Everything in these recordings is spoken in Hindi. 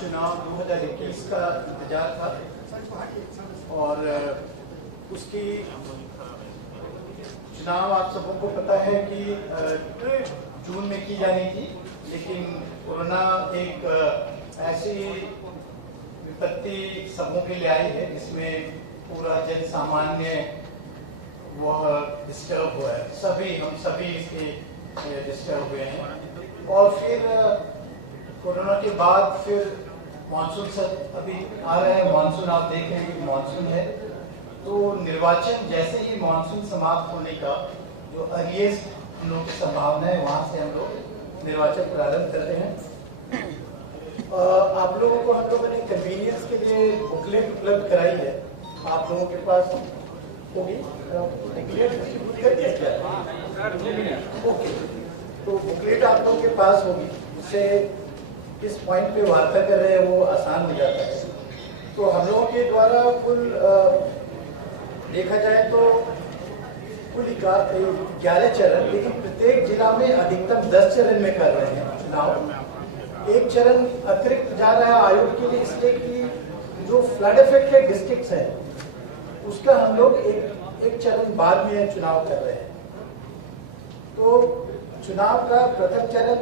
चुनाव 2021 का इंतजार था और उसकी चुनाव आप सबों को पता है कि जून में की जानी थी, लेकिन कोरोना एक ऐसी विपत्ति सबों के लिए आई है जिसमें पूरा जन सामान्य वह डिस्टर्ब हुआ है। हम सभी इसके डिस्टर्ब हुए हैं। और फिर कोरोना के बाद फिर मानसून सब अभी आ रहा है। मानसून आप देख रहे हैं कि मानसून है, तो निर्वाचन जैसे ही मानसून समाप्त होने का जो अर्लीस्ट हम लोग की संभावना है, वहां से हम लोग निर्वाचन प्रारंभ करते हैं। आप लोगों को हम लोगों ने कन्वीनियंस के लिए बुकलेट उपलब्ध कराई है, आप लोगों के पास होगी। ओके, तो बुकलेट आप लोगों के पास होगी, उससे किस पॉइंट पे वार्ता कर रहे हैं वो आसान हो जाता है। तो हम लोगों के द्वारा कुल देखा जाए तो कुल 11 चरण, लेकिन प्रत्येक जिला में अधिकतम 10 चरण में कर रहे हैं चुनाव। एक चरण अतिरिक्त जा रहा है आयोग के लिए, इसलिए कि जो फ्लड इफेक्टेड डिस्ट्रिक्ट्स हैं उसका हम लोग एक चरण बाद में चुनाव कर रहे हैं। तो चुनाव का प्रथम चरण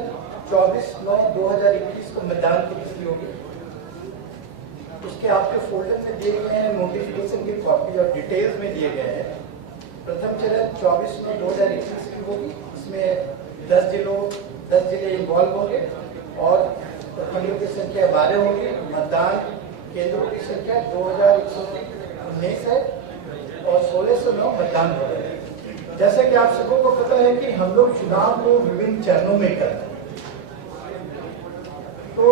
24/9/2021 को मतदान की तिथि होगी। उसके आपके फोल्डर में दिए गए हैं नोटिफिकेशन की कॉपी और डिटेल्स में दिए गए हैं। प्रथम चरण 24/9/2021 की होगी। इसमें 10 जिले इन्वॉल्व होंगे और प्रखंडों की संख्या 12 होगी। मतदान केंद्रों की संख्या 2119 है और 1609 मतदान हो रहे हैं। जैसे कि आप सबों को पता है कि हम लोग चुनाव को विभिन्न चरणों में करते हैं, तो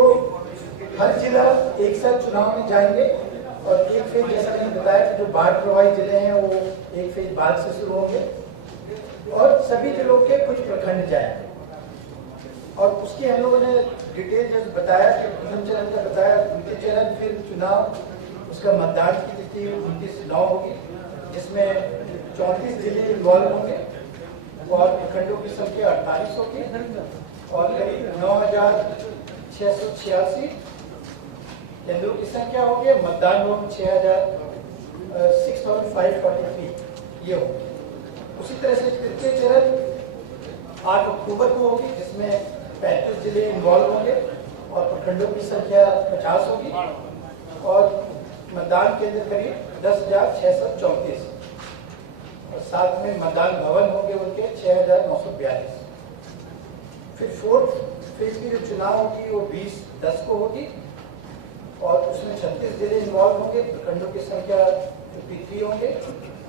हर जिला एक साथ चुनाव में जाएंगे और एक फेज, जैसा मैंने बताया कि जो बाढ़ प्रभावित जिले हैं वो एक फेज बाद से शुरू होंगे और सभी जिलों के कुछ प्रखंड जाएंगे। और उसकी हम लोगों ने डिटेल जब बताया कि प्रथम चरण का बताया, द्वितीय चरण फिर चुनाव, उसका मतदान की तिथि 29/9 होगी, जिसमें 34 जिले इन्वॉल्व होंगे और प्रखंडों की संख्या 48 होगी और करीब 9,686 केंद्रों की संख्या होगी। मतदान होगा 6,543 ये होगी। उसी तरह से तृतीय चरण 8 अक्टूबर को होगी, जिसमें 35 जिले इन्वॉल्व होंगे और प्रखंडों की संख्या 50 होगी और मतदान केंद्र करीब 10,634 और साथ में मतदान भवन होंगे उनके 6,942। फिर फोर्थ फेज की जो चुनाव होगी वो 20/10 को होगी और उसमें 36 जिले इन्वॉल्व होंगे। प्रखंडों की संख्या 53 होंगे,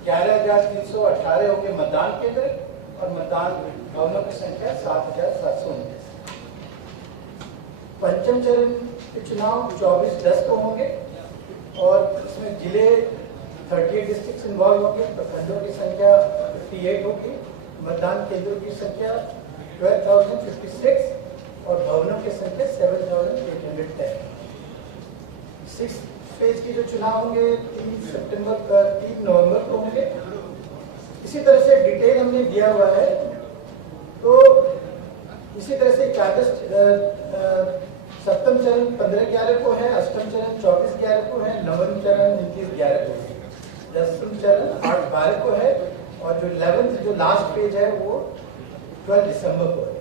11,318 होंगे मतदान केंद्र और मतदान भवनों की संख्या 7,719। पंचम चरण के चुनाव 24/10 को होंगे और इसमें जिले 38 डिस्ट्रिक्ट इन्वॉल्व होंगे। प्रखंडों की संख्या 58 होगी, मतदान केंद्रों की संख्या 12,056 और भवनों की संख्या 7,810। 6th फेज की जो चुनाव होंगे 3 नवंबर को होंगे। इसी तरह से डिटेल हमने दिया हुआ है। तो इसी तरह से सप्तम चरण 15/11 को है, अष्टम चरण 24/11 को है, नवम चरण 29/11 को है, 10वां चरण 8/12 को है और जो 11th जो लास्ट पेज है वो 12 दिसंबर को है।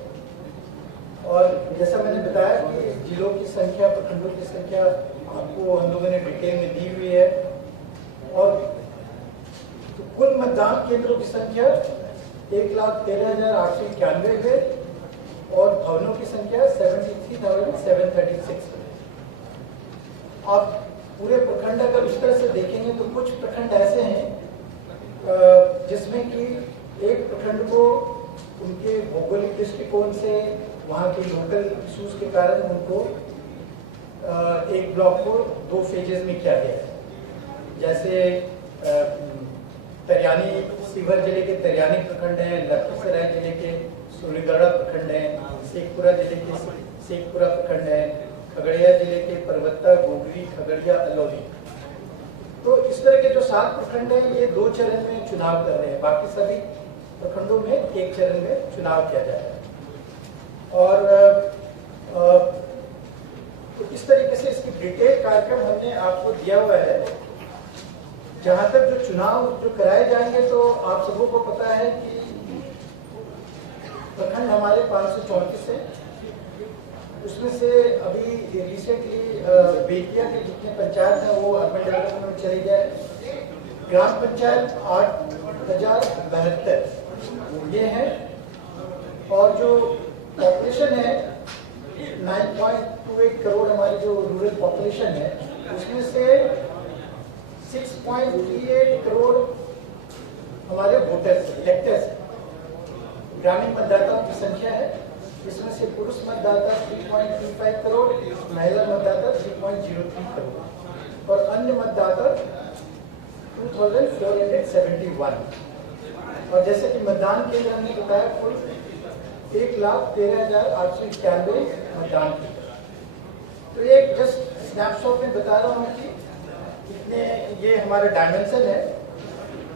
और जैसा मैंने बताया कि जिलों की संख्या, प्रखंडों की संख्या आपको हम लोगों ने डिटेल में दी हुई है और तो कुल मतदान केंद्रों की संख्या 1,13,891 है और भवनों की संख्या 73,736 है। आप पूरे प्रखंड अगर उस तरह से देखेंगे तो कुछ प्रखंड ऐसे हैं जिसमें कि एक प्रखंड को उनके भौगोलिक दृष्टिकोण से वहाँ के लोकल इश्यूज के कारण उनको एक ब्लॉक को 2 फेजेस में किया गया है। जैसे तरियानी, सीवर जिले के तरियानी प्रखंड हैं, लखीसराय जिले के सूर्यगढ़ा प्रखंड हैं, शेखपुरा जिले के शेखपुरा प्रखंड है, खगड़िया जिले के परवत्ता, गोगरी, खगड़िया, अलौली। तो इस तरह के जो 7 प्रखंड हैं ये 2 चरण में चुनाव कर रहे हैं, बाकी सभी प्रखंडों में एक चरण में चुनाव किया जाएगा। और तो इस तरीके से इसकी डिटेल कार्यक्रम हमने आपको दिया हुआ है। जहां तक जो चुनाव जो कराए जाएंगे तो आप सबों को पता है कि प्रखंड हमारे 534 है, उसमें से अभी रिसेंटली बेतिया के जितने पंचायत हैं वो अर्बन डेवलपमेंट में चले गए। ग्राम पंचायत 8072 ये है, और जो पॉपुलेशन है 9.28 करोड़ हमारी जो रूरल पॉपुलेशन है, उसमें से 6.38 करोड़ हमारे वोटर्स इलेक्टर्स हैं। ग्रामीण मतदाताओं की संख्या है, इसमें से पुरुष मतदाता 3.35 करोड़, महिला मतदाता 3.03 करोड़ और अन्य मतदाता 2471। और जैसे कि मतदान केंद्र हमने बताया कुल 1,13,891 मतदान केंद्र। तो ये जस्ट स्नैपशॉट में बता रहा हूँ कि कितने ये हमारे डायमेंशन है।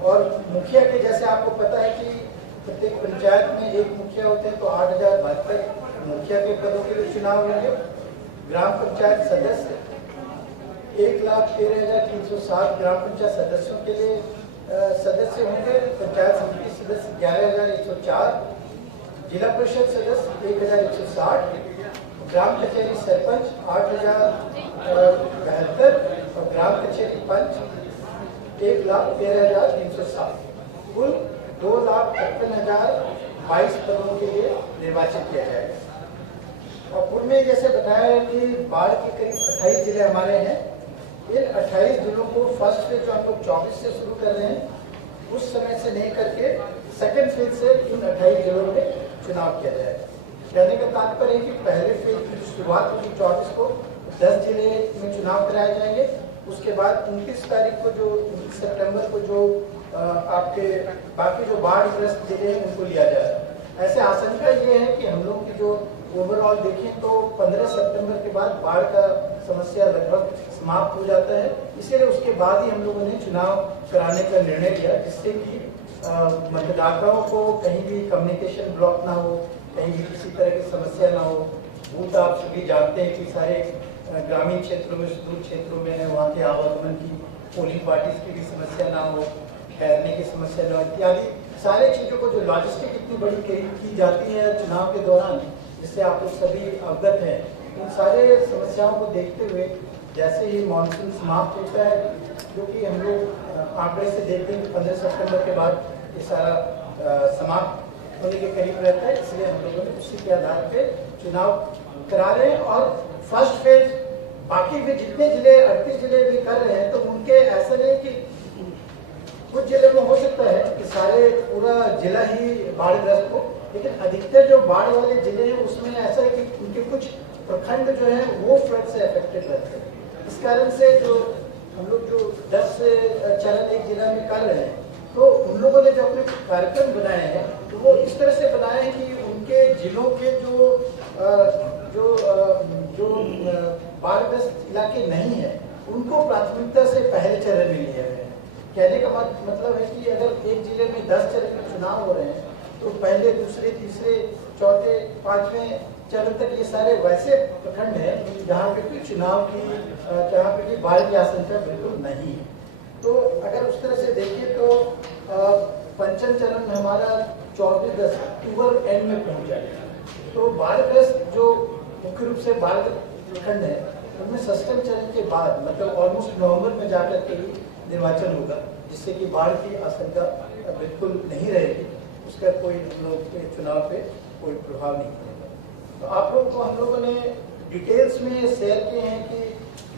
और मुखिया के जैसे आपको पता है कि प्रत्येक पंचायत में एक मुखिया होते हैं, तो 8,072 मुखिया के पदों के लिए चुनाव होंगे। ग्राम पंचायत सदस्य 1,13,307 ग्राम पंचायत सदस्यों के लिए सदस्य होंगे। पंचायत समिति सदस्य 11,104, जिला परिषद सदस्य 1,160, ग्राम कचहरी सरपंच 8,072 और ग्राम कचहरी पंच 1,13,307। कुल 2,53,022 पदों के लिए निर्वाचित किया जाएगा। और पूर्व में जैसे बताया है कि बाढ़ के करीब 28 जिले हमारे हैं। इन 28 जिलों को फर्स्ट फेज जो हम लोग 24 से शुरू कर रहे हैं, उस समय से नहीं करके सेकंड फेज से इन 28 जिलों में चुनाव किया जाएगा। कहने का तात्पर्य है कि पहले फेज की शुरुआत होगी 24 को, 10 जिले में चुनाव कराए जाएंगे। उसके बाद 29 तारीख को जो 29 सितंबर को जो आपके बाकी जो बाढ़ग्रस्त जिले हैं उनको लिया जाएगा। ऐसे आशंका ये है कि हम लोग की जो ओवरऑल देखें तो 15 सितंबर के बाद बाढ़ का समस्या लगभग समाप्त हो जाता है। इसीलिए उसके बाद ही हम लोगों ने चुनाव कराने का निर्णय लिया, जिससे कि मतदाताओं को कहीं भी कम्युनिकेशन ब्लॉक ना हो, कहीं भी किसी तरह की समस्या ना हो। बूथ आप सभी जानते हैं कि सारे ग्रामीण क्षेत्रों में, सुदूर क्षेत्रों में है, वहाँ के आवागमन की, पोलिंग पार्टीज की भी समस्या ना हो, ठहरने की समस्या न हो, इत्यादि सारे चीज़ों को जो लॉजिस्टिक इतनी बड़ी की जाती है चुनाव के दौरान, जिससे आप लोग सभी अवगत हैं, उन सारे समस्याओं को देखते हुए जैसे ही मानसून समाप्त होता है, जो कि हम लोग आंकड़े से देखते हैं कि 15 सितंबर के बाद ये सारा समाप्त होने के करीब रहता है, इसलिए हम लोगों ने उसी के आधार पे चुनाव करा रहे हैं। और फर्स्ट फेज बाकी भी जितने जिले 38 जिले भी कर रहे हैं, तो उनके ऐसा नहीं कि कुछ जिले में हो सकता है कि सारे पूरा जिला ही बाढ़ग्रस्त हो, लेकिन अधिकतर जो बाढ़ वाले जिले हैं उसमें ऐसा है कि उनके कुछ प्रखंड जो है वो फ्लड से अफेक्टेड रहते हैं। इस कारण से जो हम लोग जो 10 चरण एक जिला में कर रहे हैं, तो उन लोगों ने जो अपने कार्यक्रम बनाए हैं तो वो इस तरह से बनाए हैं कि उनके जिलों के जो बाढ़ग्रस्त इलाके नहीं है उनको प्राथमिकता से पहले चरण में लिए हुए हैं। कहने का मतलब है कि अगर एक जिले में 10 चरण में चुनाव हो रहे हैं, तो पहले, दूसरे, तीसरे, चौथे, 5वें चरण तक ये सारे वैसे प्रखंड हैं जहाँ पे भी चुनाव की, जहाँ पे भी बाढ़ की आशंका बिल्कुल नहीं है। तो अगर उस तरह से देखिए तो पंचम चरण में हमारा 24 अक्टूबर एंड में पहुँच जाएगा। तो बाढ़ग्रस्त जो मुख्य रूप से बाढ़ प्रखंड है, उनमें सष्टम चरण के बाद मतलब ऑलमोस्ट नवंबर में जाकर के ही निर्वाचन होगा, जिससे कि बाढ़ की आशंका बिल्कुल नहीं रहेगी, उसका कोई हम लोग के चुनाव पे कोई प्रभाव नहीं पड़ेगा। तो आप लोग को हम लोगों ने डिटेल्स में ये शेयर किए हैं कि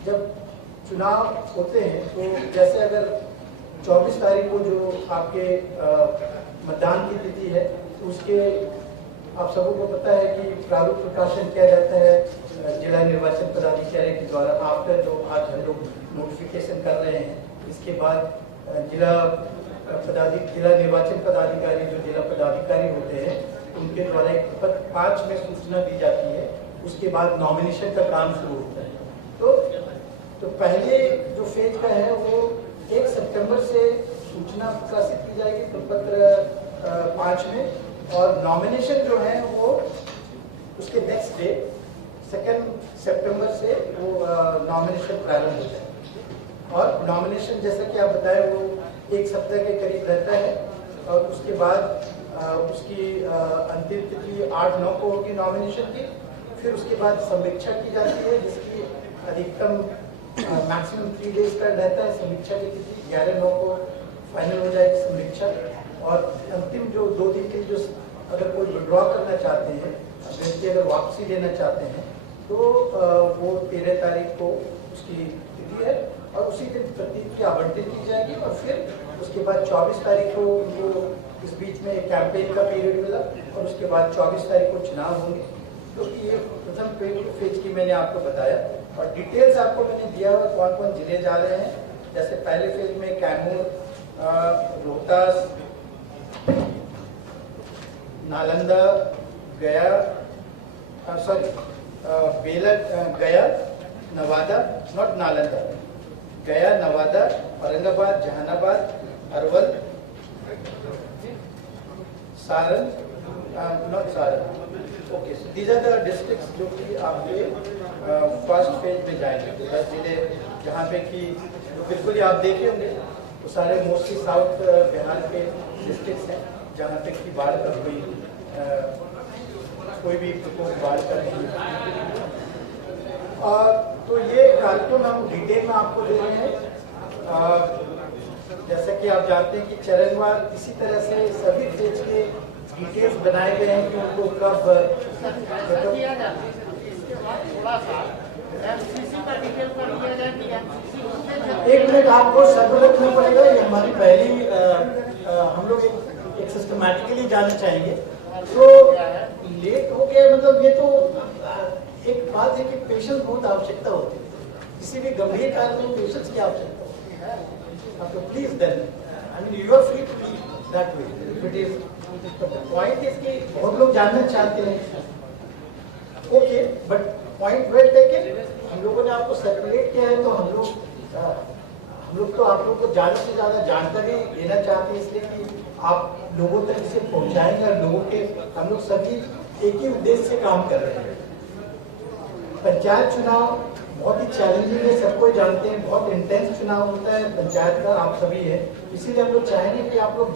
जब चुनाव होते हैं तो जैसे अगर 24 तारीख को जो आपके मतदान की तिथि है, तो उसके आप सबों को पता है कि प्रारूप प्रकाशन किया जाता है जिला निर्वाचन पदाधिकारी के द्वारा। आफ्टर जो आज हम लोग नोटिफिकेशन कर रहे हैं, इसके बाद जिला निर्वाचन पदाधिकारी जो जिला पदाधिकारी होते हैं उनके द्वारा एक 5 में सूचना दी जाती है। उसके बाद नॉमिनेशन का काम शुरू होता है। तो पहले जो फेज का है वो 1 सितंबर से सूचना प्रकाशित की जाएगी प्रपत्र 5 में, और नॉमिनेशन जो है वो उसके नेक्स्ट डे 2 सितंबर से वो नॉमिनेशन प्रारंभ होता है और नॉमिनेशन जैसा कि आप बताएं वो 1 सप्ताह के करीब रहता है और उसके बाद उसकी अंतिम तिथि 8-9 को होगी नॉमिनेशन की। फिर उसके बाद समीक्षा की जाती है जिसकी अधिकतम मैक्सिमम 3 डेज का रहता है समीक्षा की तिथि। 11-9 को फाइनल हो जाएगी समीक्षा और अंतिम जो 2 दिन के जो अगर कोई विड्रॉ करना चाहते हैं, व्यक्ति अगर वापसी लेना चाहते हैं तो वो 13 तारीख को उसकी तिथि है और उसी दिन प्रतीक की आवंटित की जाएगी और फिर उसके बाद 24 तारीख को उनको इस बीच में एक कैंपेन का पीरियड मिला और उसके बाद 24 तारीख को चुनाव होंगे। तो ये प्रथम फेज की मैंने आपको बताया और डिटेल्स आपको मैंने दिया हुआ कौन कौन जिले जा रहे हैं। जैसे पहले फेज में कैमूर, रोहतास, नालंदा, गया, गया, Nawada, not Nalanda, Gaya, Nawada, Aurangabad, Jehanabad, Arwal, Saran, not Saran. Okay, so these are the districts जो कि आपके फर्स्ट फेज में जाएंगे। 10 जिले जहाँ पे कि बिल्कुल ही आप देखे होंगे तो सारे मोस्टली साउथ बिहार के डिस्ट्रिक्ट्स हैं जहाँ पे कि बाढ़ का कोई भी प्रकोप बाढ़ का नहीं है। तो ये कार्यक्रम हम डिटेल में आपको दे रहे हैं। जैसा कि आप जानते हैं कि चरणवार इसी तरह से सभी फेज के डिटेल्स बनाए गए हैं कि उनको कब एक मिनट आपको सर्व रखना पड़ेगा। ये हमारी पहली हम लोग एक सिस्टमैटिकली जाना चाहेंगे। तो लेट हो गया मतलब ये तो एक बात है कि पेशेंस बहुत आवश्यकता होती है। किसी भी गंभीर कार्य में पेशेंस की आवश्यकता होती है। तो please then I mean you are free to be that way if it is point is कि बहुत लोग जानना चाहते हैं। Okay, but point well taken. हम लोगों ने आपको सर्कुलेट किया है तो हम लोग तो आप लोगों को ज्यादा से ज्यादा जानकारी देना चाहते हैं इसलिए कि आप लोगों तक इसे पहुंचाएंगे और लोगों के हम लोग सभी एक ही उद्देश्य से काम कर रहे हैं। पंचायत चुनाव बहुत ही चैलेंजिंग है, सबको जानते हैं, बहुत इंटेंस चुनाव होता है पंचायत का, आप सभी है। इसीलिए हम लोग चाहेंगे कि आप लोग